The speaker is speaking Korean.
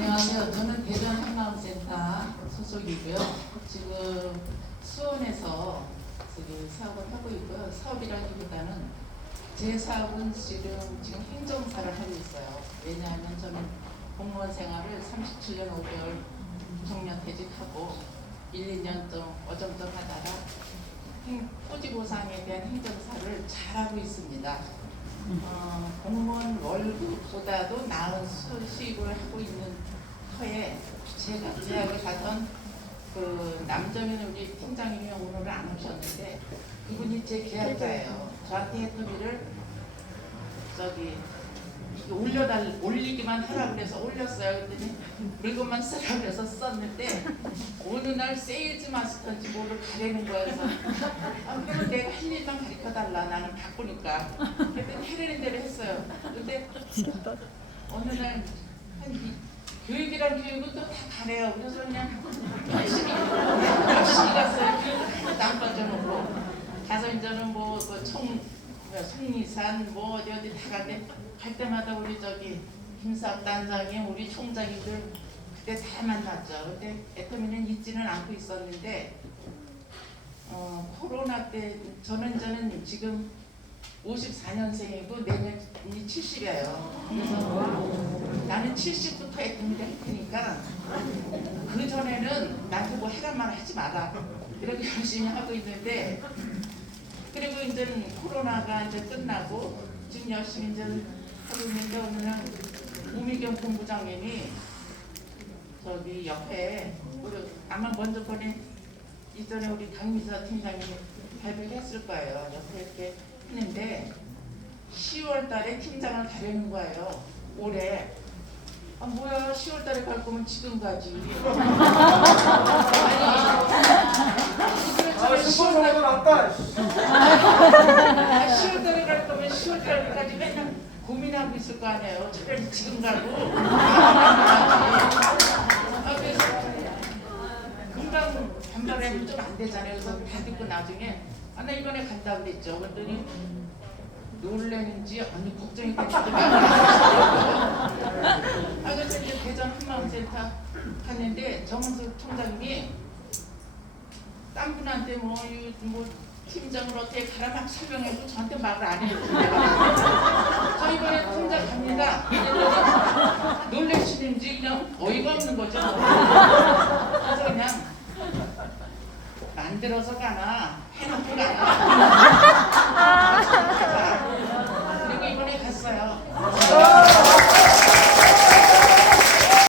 안녕하세요. 저는 대전 한마음센터 소속이고요. 지금 수원에서 저기 사업을 하고 있고요. 사업이라기보다는 제 사업은 지금 지금 행정사를 하고 있어요. 왜냐하면 저는 공무원 생활을 37년 5개월 정년 퇴직하고 1, 2년 좀 어정쩡 하다가 행- 토지 보상에 대한 행정사를 잘하고 있습니다. 어, 공무원 월급 보다도 나은 수- 수입을 하고 있는 터에 제가 대학을 가던 그 남정현 우리 팀장님이 오늘은 안 오셨는데 그분이 제 계약자예요. 저한테 해토비를 저기 올려달 올리기만 하라 그래서 올렸어요. 그랬더니 물건만 쓰라 그래서 썼는데 어느 날 세일즈 마스터인지 뭐를 가리는. 그래서 아, 그러면 내가 할 일만 가르쳐 달라. 나는 바쁘니까. 그랬더니 했어요. 근데 어느 날한 교육이랑 교육은 또다 가래요. 그래서 그냥 열심히 열심히 갔어요. 교육 하나도 안 빠져놓고 가서 이제는 뭐총 성리산 뭐 어디 어디 다 갔는데 갈 때마다 우리 저기 김사업 단장이 우리 총장님들 그때 다 만났죠. 근데 애터미는 잊지는 않고 있었는데 어, 코로나 때 저는 저는 지금 54년생이고 내년이 70이에요. 그래서 나는 70부터 애터미를 할 테니까 그 전에는 나한테 뭐 해라만 하지 마라. 이렇게 열심히 하고 있는데 그리고 이제 코로나가 이제 끝나고 지금 열심히 이제 하고 있는데 날 우미경 본부장님이 저기 옆에 우리 아마 먼저 번에 이전에 우리 강미서 팀장님이 발표를 했을 거예요. 옆에 이렇게 했는데 10월 달에 팀장을 가려는 거예요. 올해. 아 뭐야 10월 달에 갈 거면 지금 가지. 아, 아니 스폰서가 났다. 10월 달에 갈 거면 10월 달까지 맨날 고민하고 있을 거 아니에요. 차라리 지금 가고. 아, 그래서 금방 반발하면 좀 안 되잖아요. 그래서 다 듣고 나중에 아, 나 이번에 간다 그랬죠. 그랬더니 놀래는지 아니 걱정이 되는지 아, 그래서 이제 대전 한마음센터 갔는데 정은수 총장님이 딴 분한테 뭐, 이, 뭐 팀장을 어떻게 가라 막 설명해도 저한테 말을 안 해요. 저 이번에 팀장 갑니다. 이랬더니 만들어서 가나 해놓고 가나